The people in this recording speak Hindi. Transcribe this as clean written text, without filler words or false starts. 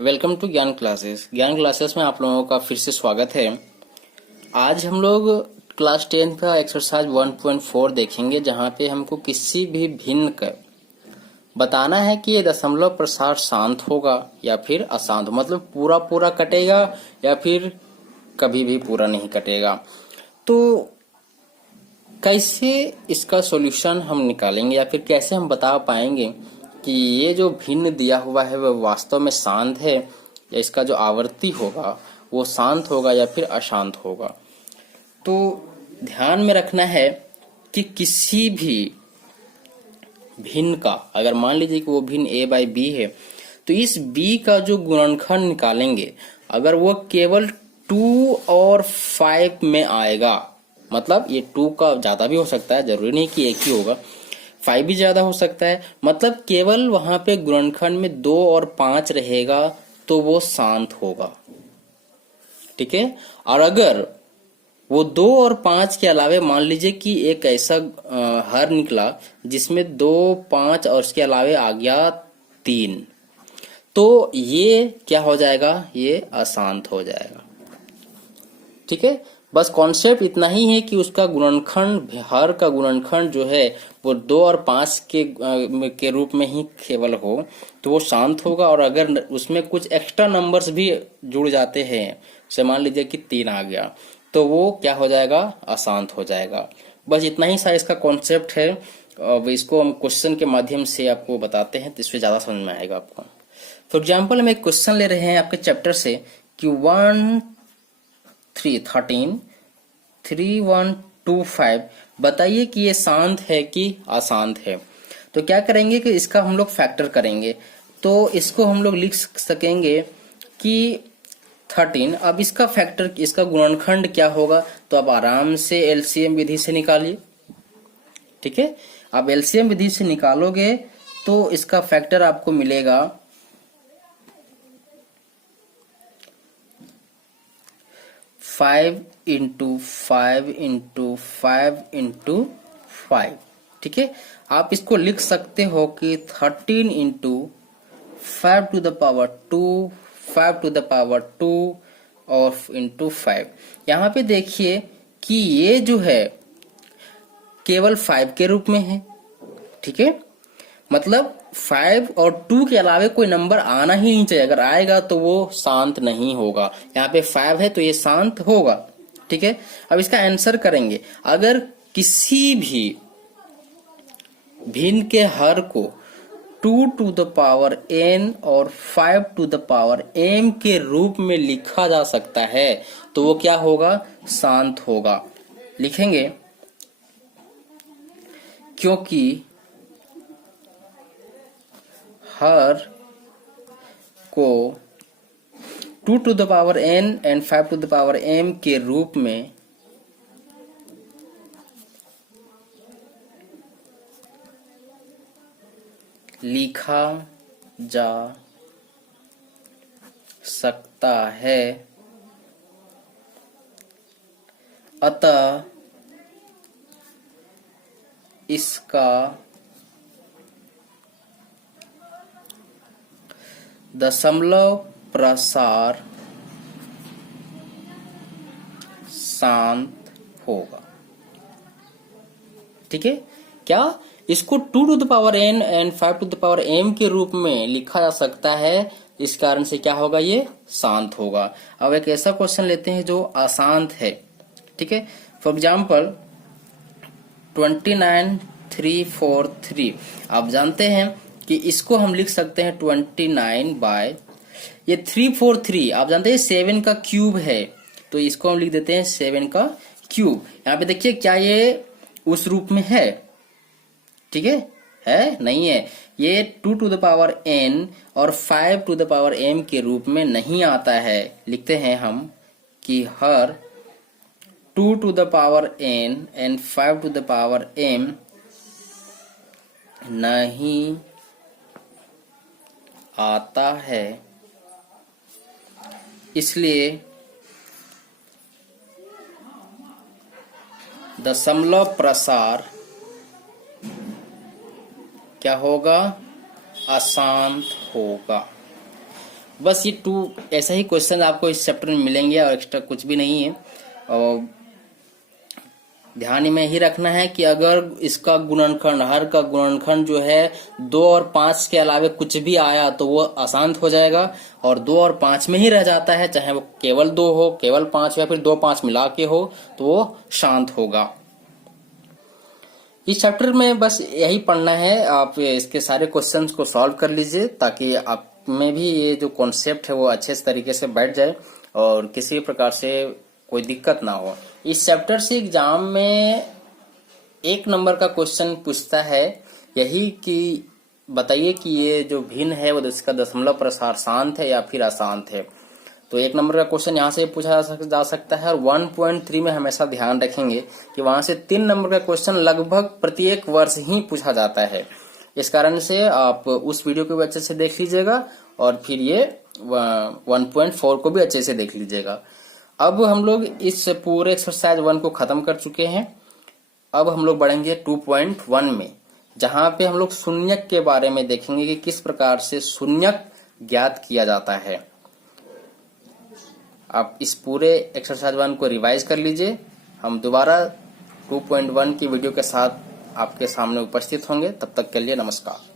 वेलकम टू ज्ञान क्लासेस। ज्ञान क्लासेस में आप लोगों का फिर से स्वागत है। आज हम लोग क्लास 10 का एक्सरसाइज 1.4 देखेंगे, जहां पे हमको किसी भी भिन्न का बताना है कि ये दशमलव प्रसार शांत होगा या फिर अशांत, मतलब पूरा पूरा कटेगा या फिर कभी भी पूरा नहीं कटेगा। तो कैसे इसका सॉल्यूशन हम निकालेंगे या फिर कैसे हम बता पाएंगे कि ये जो भिन्न दिया हुआ है वह वास्तव में शांत है या इसका जो आवर्ती होगा वो शांत होगा या फिर अशांत होगा। तो ध्यान में रखना है कि किसी भी भिन्न का, अगर मान लीजिए कि वो भिन्न a बाई बी है, तो इस b का जो गुणनखंड निकालेंगे अगर वो केवल 2 और 5 में आएगा, मतलब ये 2 का ज्यादा भी हो सकता है, जरूरी नहीं कि एक ही होगा, 5 भी ज्यादा हो सकता है, मतलब केवल वहां पे गुणनखंड में 2 और 5 रहेगा तो वो शांत होगा। ठीक है। और अगर वो 2 और 5 के अलावे मान लीजिए कि एक ऐसा हर निकला जिसमें 2, 5 और उसके अलावे आ गया 3, तो ये क्या हो जाएगा, ये अशांत हो जाएगा। ठीक है। बस कॉन्सेप्ट इतना ही है कि उसका गुणनखंड, हर का गुणनखंड जो है वो 2 और 5 के रूप में ही केवल हो तो वो शांत होगा। और अगर उसमें कुछ एक्स्ट्रा नंबर्स भी जुड़ जाते हैं, जैसे मान लीजिए कि 3 आ गया, तो वो क्या हो जाएगा, अशांत हो जाएगा। बस इतना ही सा इसका कॉन्सेप्ट है। अब इसको हम क्वेश्चन के माध्यम से आपको बताते हैं तो इससे ज्यादा समझ में आएगा आपको। फॉर एग्जाम्पल हम एक क्वेश्चन ले रहे हैं आपके चैप्टर से कि 3125 बताइए कि ये शांत है कि अशांत है। तो क्या करेंगे कि इसका हम लोग फैक्टर करेंगे, तो इसको हम लोग लिख सकेंगे कि 13। अब इसका फैक्टर, इसका गुणनखंड क्या होगा, तो आप आराम से एलसीएम विधि से निकालिए। ठीक है। आप एलसीएम विधि से निकालोगे तो इसका फैक्टर आपको मिलेगा 5 इंटू 5 इंटू 5 इंटू 5। ठीक है। आप इसको लिख सकते हो कि 13 into 5 to the power 2, 5 to the power 2 और इंटू 5। यहाँ पे देखिए कि ये जो है केवल 5 के रूप में है। ठीक है। मतलब 5 और 2 के अलावे कोई नंबर आना ही नहीं चाहिए, अगर आएगा तो वो शांत नहीं होगा। यहाँ पे 5 है तो ये शांत होगा। ठीक है। अब इसका आंसर करेंगे, अगर किसी भी भिन्न के हर को 2 टू द पावर n और 5 टू द पावर m के रूप में लिखा जा सकता है तो वो क्या होगा, शांत होगा। लिखेंगे क्योंकि हर को 2 to the power n and 5 to the power m के रूप में लिखा जा सकता है, अतः इसका दशमलव प्रसार शांत होगा। ठीक है। क्या इसको 2 to the power n and 5 to the power m के रूप में लिखा जा सकता है, इस कारण से क्या होगा, ये शांत होगा। अब एक ऐसा क्वेश्चन लेते हैं जो अशांत है। ठीक है। For example 29343। आप जानते हैं कि इसको हम लिख सकते हैं 29 बाय ये 343। आप जानते हैं 7 का क्यूब है, तो इसको हम लिख देते हैं 7 का क्यूब। यहाँ पे देखिए क्या ये उस रूप में है। ठीक है नहीं है, ये 2 टू द पावर n और 5 टू द पावर m के रूप में नहीं आता है। लिखते हैं हम कि हर 2 to the power n and 5 to the power m नहीं आता है, इसलिए दशमलव प्रसार क्या होगा, अशांत होगा। बस ये 2 ऐसा ही क्वेश्चन आपको इस चैप्टर में मिलेंगे और एक्स्ट्रा कुछ भी नहीं है। और ध्यान में ही रखना है कि अगर इसका गुणनखंड, हर का गुणनखंड जो है 2 और 5 के अलावे कुछ भी आया तो वो अशांत हो जाएगा, और 2 और 5 में ही रह जाता है, चाहे वो केवल 2 हो, केवल 5 या फिर 2 5 मिला के हो, तो वो शांत होगा। इस चैप्टर में बस यही पढ़ना है, आप इसके सारे क्वेश्चंस को सॉल्व कर लीजिए ताकि आप में भी ये जो कॉन्सेप्ट है वो अच्छे तरीके से बैठ जाए और किसी प्रकार से कोई दिक्कत ना हो। इस चैप्टर से एग्जाम में 1 नंबर का क्वेश्चन पूछता है यही कि बताइए कि ये जो भिन्न है वो इसका दशमलव प्रसार शांत है या फिर अशांत है। तो 1 नंबर का क्वेश्चन यहाँ से पूछा जा सकता है। और 1.3 में हमेशा ध्यान रखेंगे कि वहां से 3 नंबर का क्वेश्चन लगभग प्रत्येक वर्ष ही पूछा जाता है। इस कारण से आप उस वीडियो को भी अच्छे से देख लीजिएगा और फिर ये 1.4 को भी अच्छे से देख लीजिएगा। अब हम लोग इस पूरे एक्सरसाइज 1 को खत्म कर चुके हैं। अब हम लोग बढ़ेंगे 2.1 में, जहां पे हम लोग शून्यक के बारे में देखेंगे कि किस प्रकार से शून्यक ज्ञात किया जाता है। आप इस पूरे एक्सरसाइज 1 को रिवाइज कर लीजिए। हम दोबारा 2.1 की वीडियो के साथ आपके सामने उपस्थित होंगे। तब तक के लिए नमस्कार।